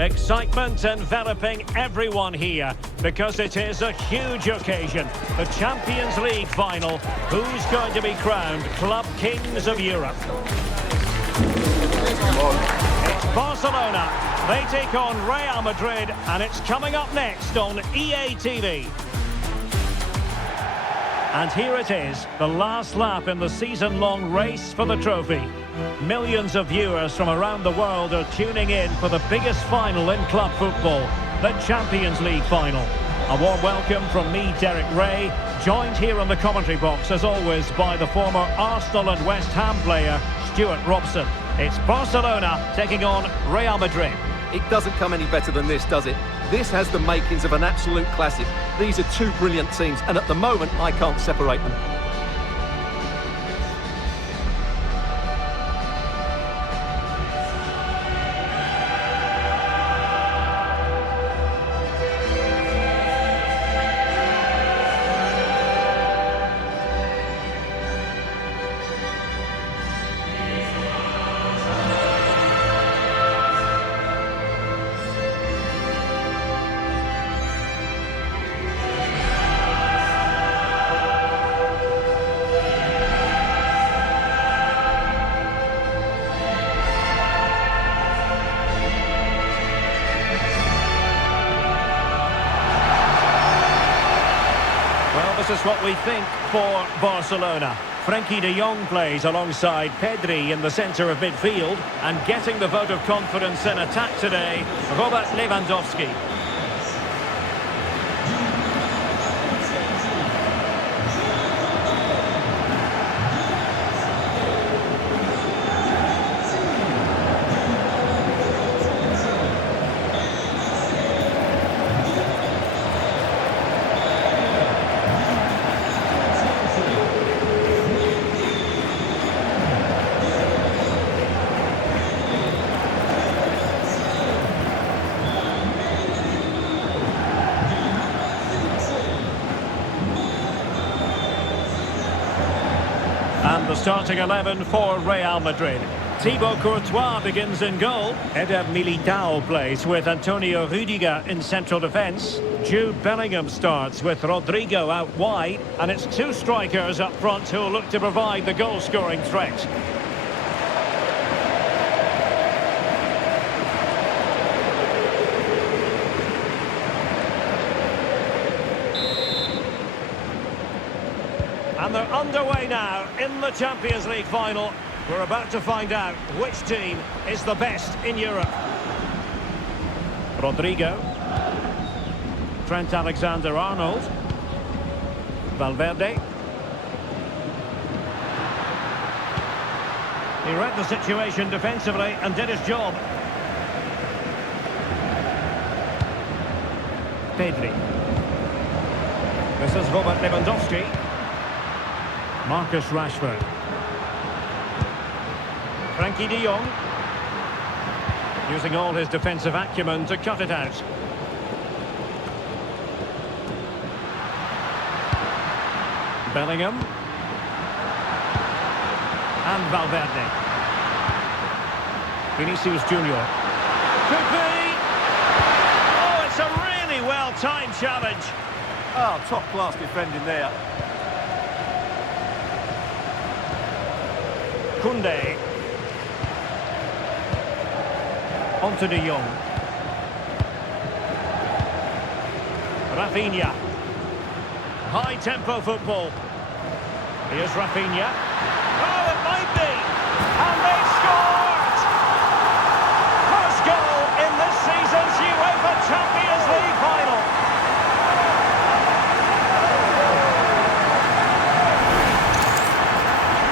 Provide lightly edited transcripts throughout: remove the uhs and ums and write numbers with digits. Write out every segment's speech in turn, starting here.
Excitement enveloping everyone here because it is a huge occasion. The Champions League final. Who's going to be crowned Club Kings of Europe? It's Barcelona. They take on Real Madrid, and it's coming up next on EA TV. And here it is, the last lap in the season-long race for the trophy. Millions of viewers from around the world are tuning in for the biggest final in club football, the Champions League final. A warm welcome from me, Derek Ray, joined here in the commentary box, as always, by the former Arsenal and West Ham player, Stuart Robson. It's Barcelona taking on Real Madrid. It doesn't come any better than this, does it? This has the makings of an absolute classic. These are two brilliant teams, and at the moment, I can't separate them. This is what we think for Barcelona. Frenkie de Jong plays alongside Pedri in the centre of midfield, and getting the vote of confidence in attack today, Robert Lewandowski. And the starting 11 for Real Madrid. Thibaut Courtois begins in goal. Eder Militao plays with Antonio Rüdiger in central defence. Jude Bellingham starts with Rodrigo out wide. And it's two strikers up front who will look to provide the goal-scoring threat. And they're underway now in the Champions League final. We're about to find out which team is the best in Europe. Rodrigo. Trent Alexander-Arnold. Valverde. He read the situation defensively and did his job. Pedri. This is Robert Lewandowski. Marcus Rashford. Frenkie de Jong. Using all his defensive acumen to cut it out. Bellingham. And Valverde. Vinicius Junior. Could be! Oh, it's a really well-timed challenge. Oh, top-class defending there. Koundé. On to de Jong. Rafinha. High-tempo football. Here's Rafinha. Oh, it might be! And they scored! First goal in this season's UEFA Champions League final.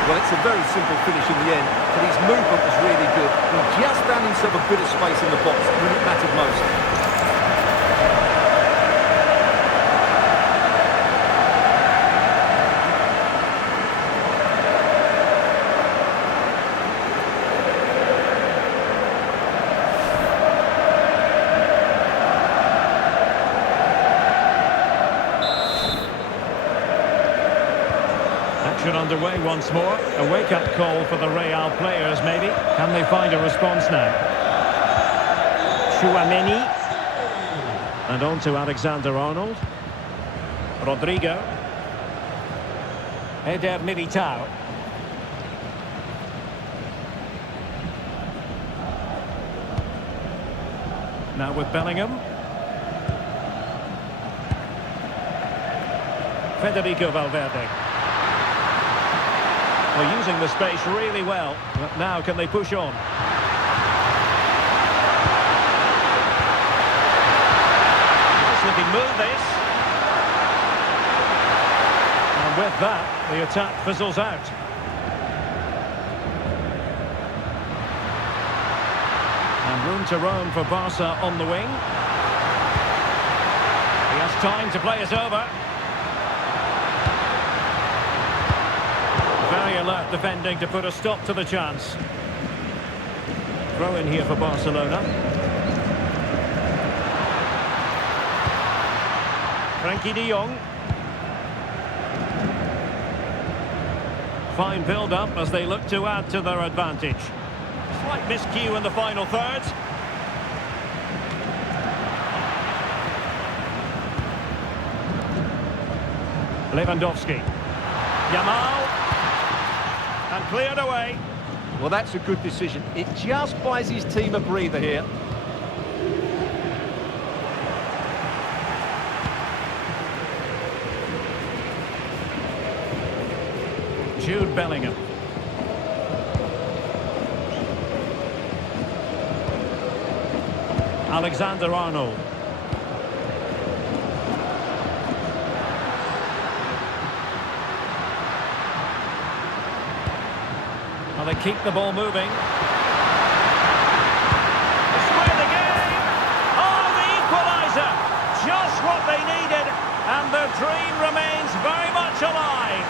Well, it's a very simple finish in the end, but his movement was really good. He just found himself a bit of space in the box when it mattered most. Action underway once more. A wake-up call for the Real players, maybe. Can they find a response now? Tchouaméni. And on to Alexander-Arnold. Rodrigo. Eder Militao. Now with Bellingham. Federico Valverde. Well, using the space really well. But now can they push on? Nice looking move this. And with that, the attack fizzles out. And room to roam for Barca on the wing. He has time to play it over. Very alert defending to put a stop to the chance. Throw in here for Barcelona. Frankie de Jong. Fine build-up as they look to add to their advantage. Slight miscue in the final third. Lewandowski. Yamal. And cleared away. Well, that's a good decision. It just buys his team a breather here. Jude Bellingham. Alexander-Arnold. Well, they keep the ball moving. Square the game! Oh, the equaliser! Just what they needed, and their dream remains very much alive.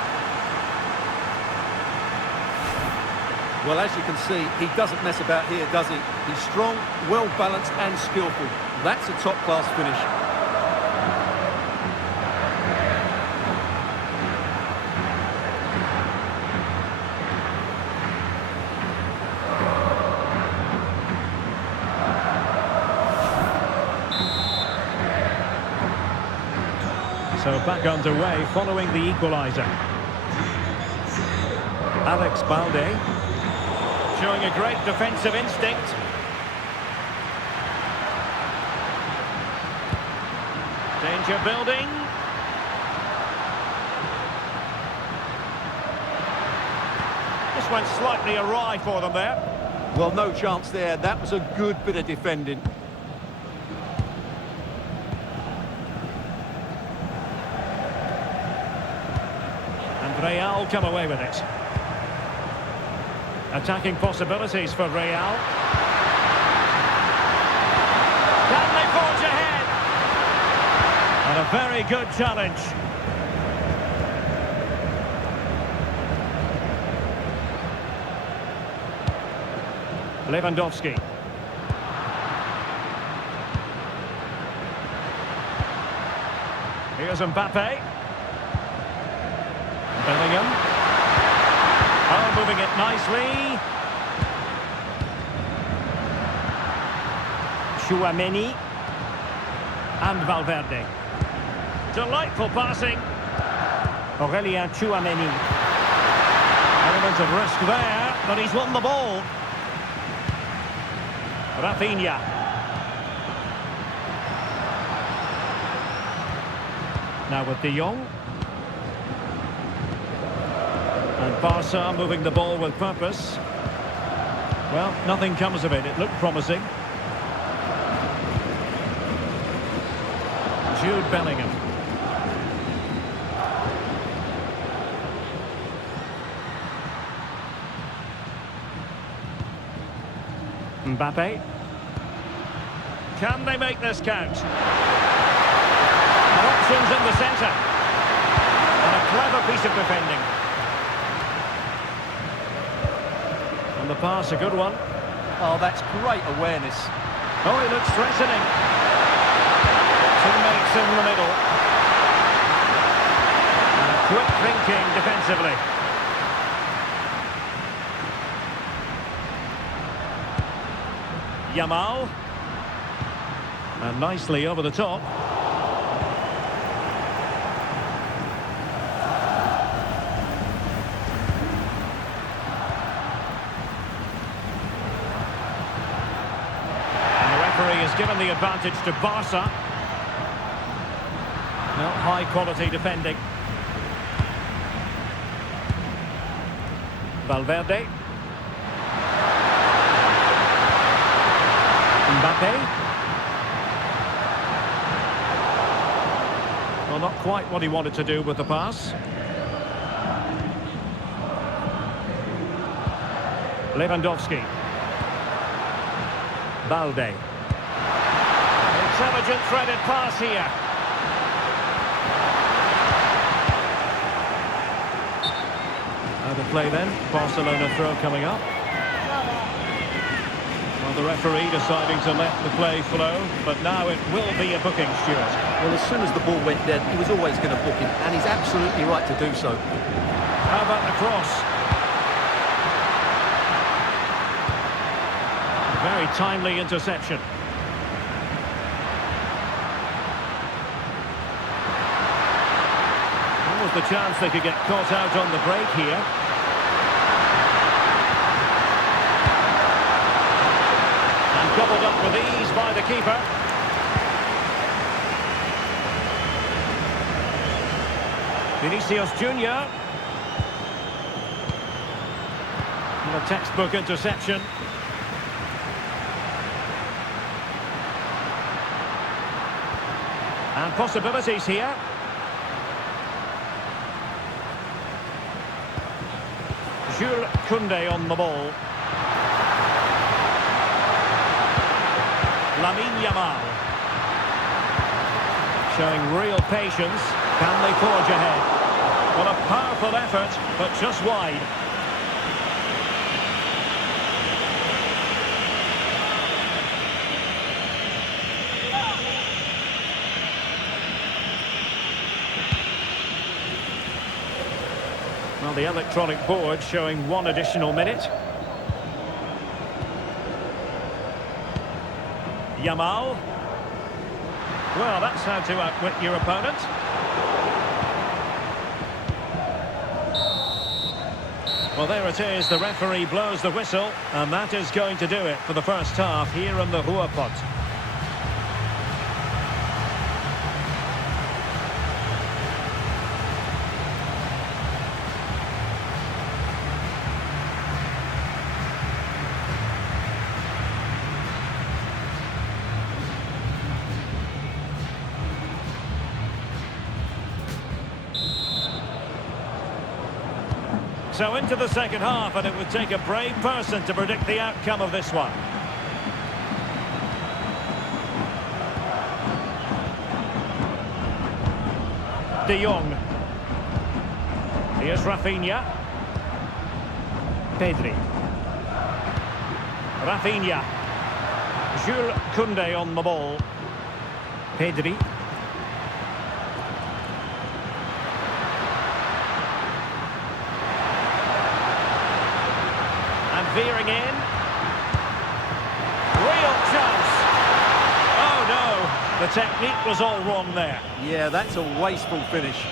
Well, as you can see, he doesn't mess about here, does he? He's strong, well-balanced and skillful. That's a top-class finish. So back underway following the equaliser. Alex Balde. Showing a great defensive instinct. Danger building. This went slightly awry for them there. Well, no chance there. That was a good bit of defending. And Real come away with it. Attacking possibilities for Real. Can they forge ahead? And a very good challenge. Lewandowski. Here's Mbappe. Bellingham. Oh, moving it nicely. Tchouaméni. And Valverde. Delightful passing. Aurelien Tchouaméni. Element of risk there, but he's won the ball. Rafinha. Now with de Jong. And Barca moving the ball with purpose. Well, nothing comes of it. It looked promising. Jude Bellingham. Mbappe. Can they make this count? Options in the centre. And a clever piece of defending. And the pass, a good one. Oh, that's great awareness. Oh, he looks threatening. Teammates in the middle. And quick thinking defensively. Yamal. And nicely over the top. And the referee has given the advantage to Barca. Well, high quality defending. Valverde. Mbappe. Well, not quite what he wanted to do with the pass. Lewandowski. Balde. Intelligent threaded pass here. Out of play then. Barcelona throw coming up. Well, the referee deciding to let the play flow, but now it will be a booking, Stuart. Well, as soon as the ball went dead, he was always going to book it, and he's absolutely right to do so. How about the cross? Very timely interception. What was the chance they could get caught out on the break here? And gobbled up with ease by the keeper. Vinicius Junior. And a textbook interception. And possibilities here. Jules Koundé on the ball. Yamal. Showing real patience. Can they forge ahead? Well, a powerful effort, but just wide. Well, the electronic board showing one additional minute. Yamal. Well, that's how to outwit your opponent. Well, there it is. The referee blows the whistle, and that is going to do it for the first half here in the Ruhrpott. So into the second half, and it would take a brave person to predict the outcome of this one. De Jong. Here's Rafinha. Pedri. Rafinha. Jules Koundé on the ball. Pedri. Veering in. Real chance. Oh no, the technique was all wrong there. Yeah, that's a wasteful finish.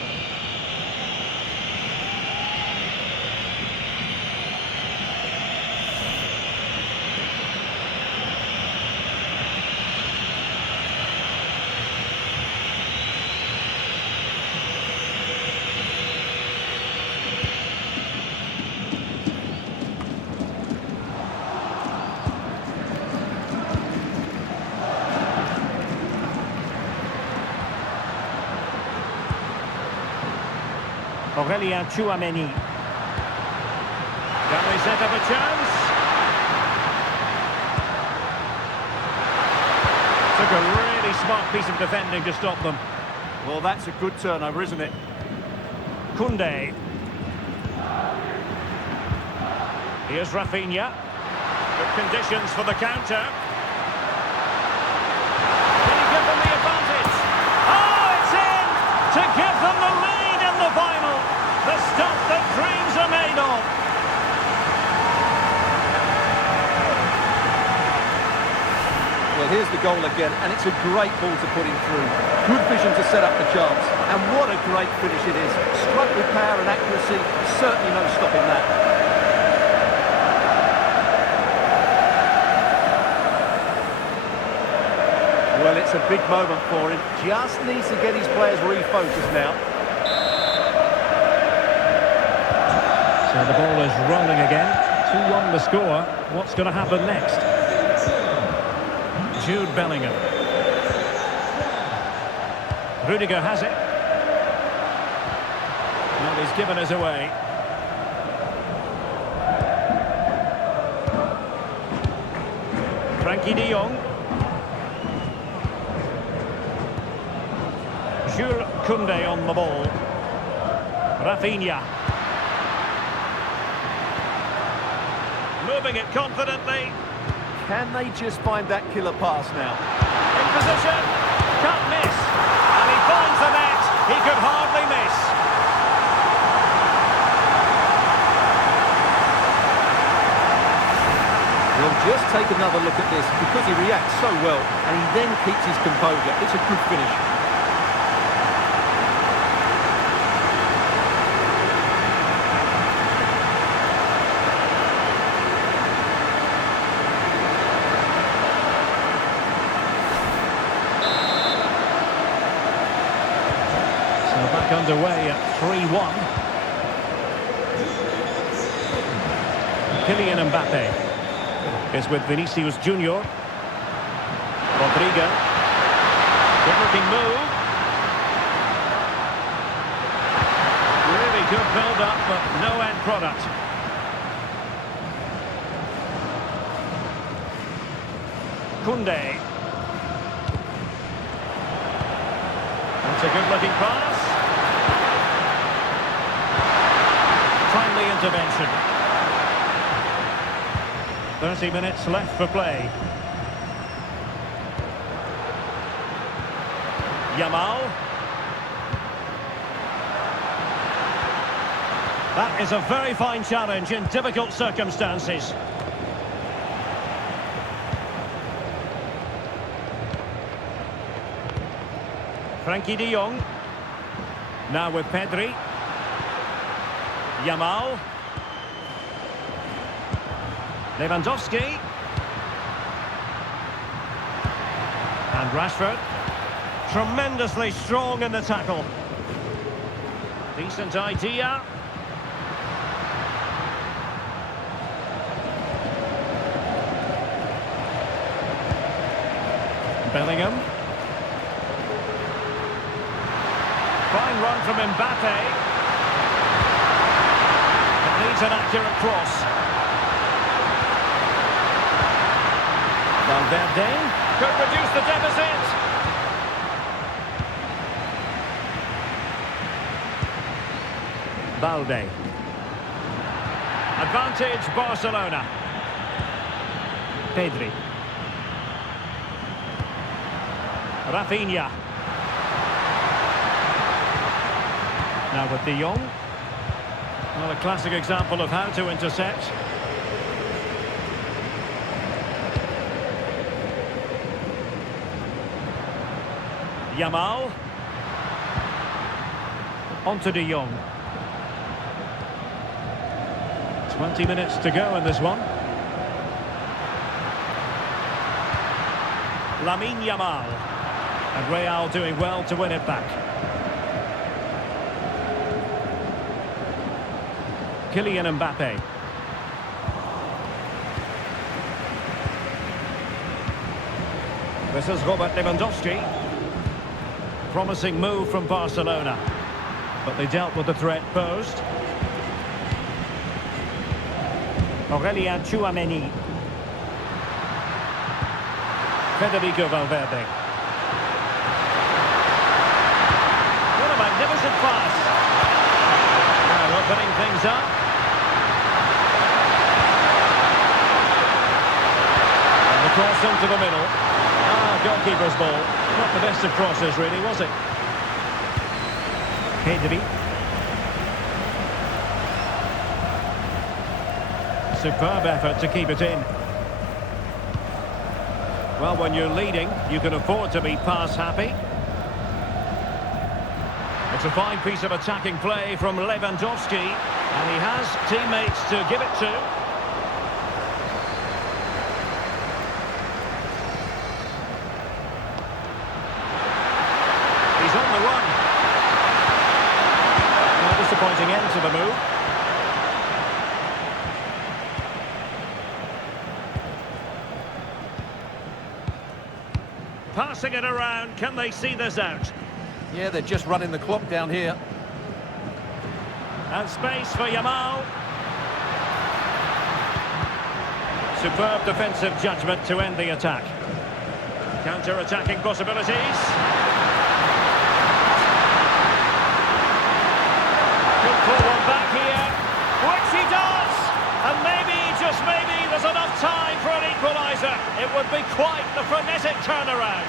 Aurelien Tchouameni. Can they set up a chance? Took a really smart piece of defending to stop them. Well, that's a good turnover, isn't it? Koundé. Here's Rafinha. Good conditions for the counter. Can he give them the advantage? Oh, it's in! To give them the lead in the final. The stuff that dreams are made of. Well, here's the goal again, and it's a great ball to put him through. Good vision to set up the chance, and what a great finish it is. Struck with power and accuracy, certainly no stopping that. Well, it's a big moment for him. Just needs to get his players refocused now. So the ball is rolling again. 2-1 the score. What's going to happen next? Jude Bellingham. Rudiger has it. Well, he's given us away. Frankie de Jong. Jules Koundé on the ball. Rafinha. Moving it confidently. Can they just find that killer pass now? In position. Can't miss. And he finds the net. He could hardly miss. We'll just take another look at this because he reacts so well and he then keeps his composure. It's a good finish. Back underway at 3-1. Kylian Mbappe is with Vinicius Junior. Rodrigo. Good-looking move. Really good build-up, but no end product. Koundé. That's a good-looking pass. Timely intervention. 30 minutes left for play. Yamal. That is a very fine challenge in difficult circumstances. Frankie de Jong. Now with Pedri. Yamal. Lewandowski. And Rashford. Tremendously strong in the tackle. Decent idea. Bellingham. Fine run from Mbappe. It needs an accurate cross. Valverde could reduce the deficit. Balde. Advantage Barcelona. Pedri. Rafinha. Now with de Jong. Well, a classic example of how to intercept. Yamal. Onto de Jong. 20 minutes to go in this one. Lamine Yamal. And Real doing well to win it back. Kylian Mbappe. This is Robert Lewandowski. Promising move from Barcelona. But they dealt with the threat posed. Aurelien Tchouameni. Federico Valverde. What a magnificent pass. Now opening things up. And the cross into the middle. Goalkeeper's ball. Not the best of crosses, really, was it? Pedri. Superb effort to keep it in. Well, when you're leading, you can afford to be pass happy. It's a fine piece of attacking play from Lewandowski, and he has teammates to give it to. He's on the run. A disappointing end to the move. Passing it around, can they see this out? Yeah, they're just running the clock down here. And space for Yamal. Superb defensive judgment to end the attack. Counter-attacking possibilities. Good pull one back here, which he does! And maybe, just maybe, there's enough time for an equaliser. It would be quite the frenetic turnaround.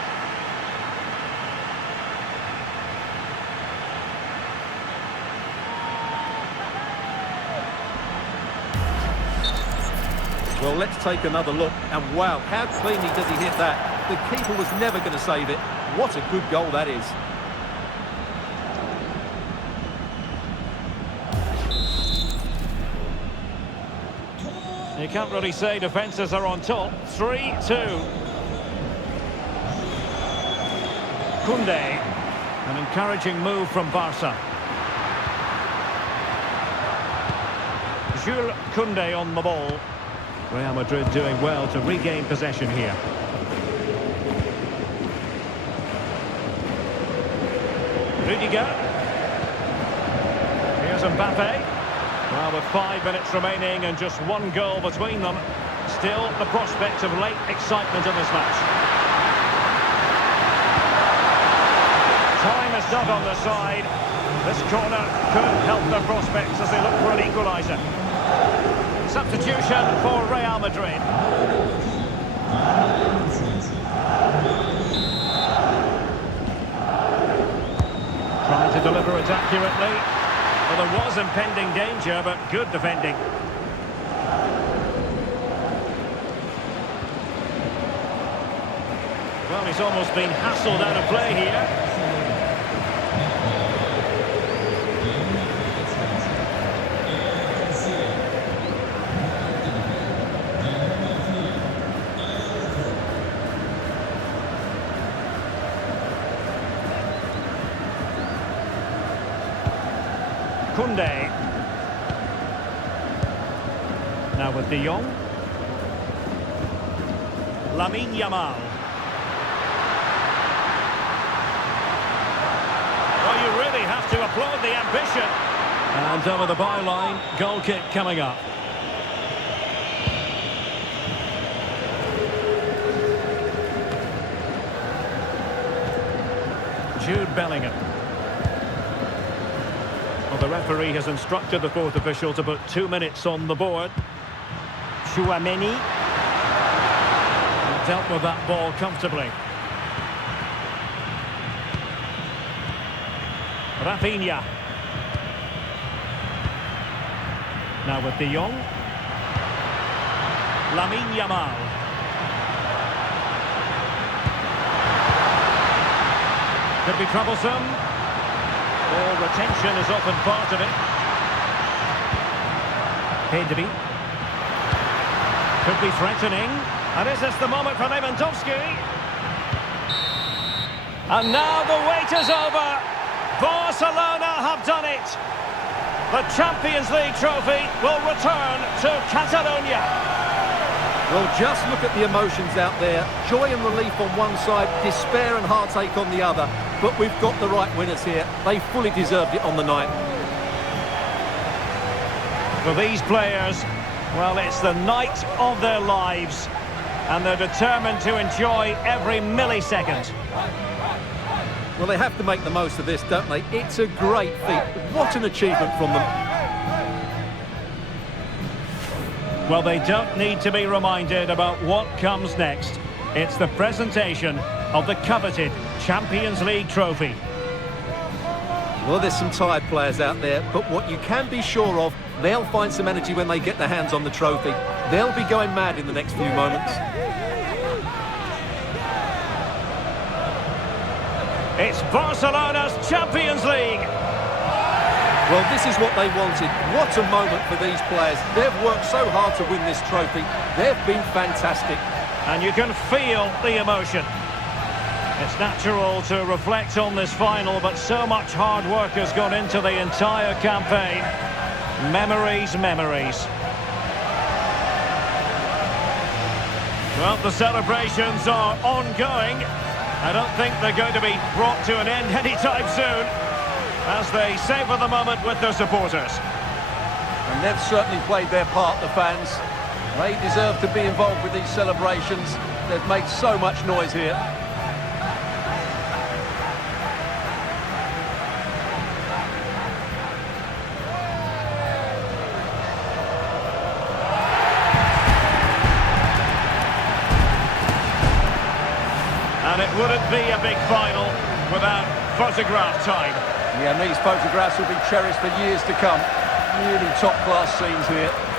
Well, let's take another look. And wow, how cleanly does he hit that? The keeper was never going to save it. What a good goal that is. You can't really say defences are on top. 3-2. Koundé. An encouraging move from Barca. Jules Koundé on the ball. Real Madrid doing well to regain possession here. Rudiger. Here's Mbappe. Well, with 5 minutes remaining and just one goal between them, still the prospect of late excitement in this match. Time is not on the side. This corner could help their prospects as they look for an equaliser. Substitution for Real Madrid. Trying to deliver it accurately. Well, there was impending danger, but good defending. Well, he's almost been hassled out of play here. Koundé. Now with De Jong. Yamal. Well, you really have to applaud the ambition. And over the byline, goal kick coming up. Jude Bellingham. Well, the referee has instructed the fourth official to put 2 minutes on the board. Chouameni dealt with that ball comfortably. Rafinha. Now with De Jong. Yamal. Could be troublesome. Ball retention is often part of it. Pedri. Could be threatening. And is this the moment for Lewandowski? And now the wait is over. Barcelona have done it. The Champions League trophy will return to Catalonia. Well, just look at the emotions out there. Joy and relief on one side, despair and heartache on the other. But we've got the right winners here. They fully deserved it on the night. For these players, well, it's the night of their lives. And they're determined to enjoy every millisecond. Well, they have to make the most of this, don't they? It's a great feat. What an achievement from them. Well, they don't need to be reminded about what comes next. It's the presentation of the coveted Champions League trophy. Well, there's some tired players out there, but what you can be sure of, they'll find some energy when they get their hands on the trophy. They'll be going mad in the next few moments. It's Barcelona's Champions League. Well, this is what they wanted. What a moment for these players. They've worked so hard to win this trophy. They've been fantastic. And you can feel the emotion. It's natural to reflect on this final, but so much hard work has gone into the entire campaign. Memories, memories. Well, the celebrations are ongoing. I don't think they're going to be brought to an end anytime soon, as they savour the moment with their supporters. And they've certainly played their part, the fans. They deserve to be involved with these celebrations. They've made so much noise here. And it wouldn't be a big final without photograph time. Yeah, and these photographs will be cherished for years to come. Really top-class scenes here.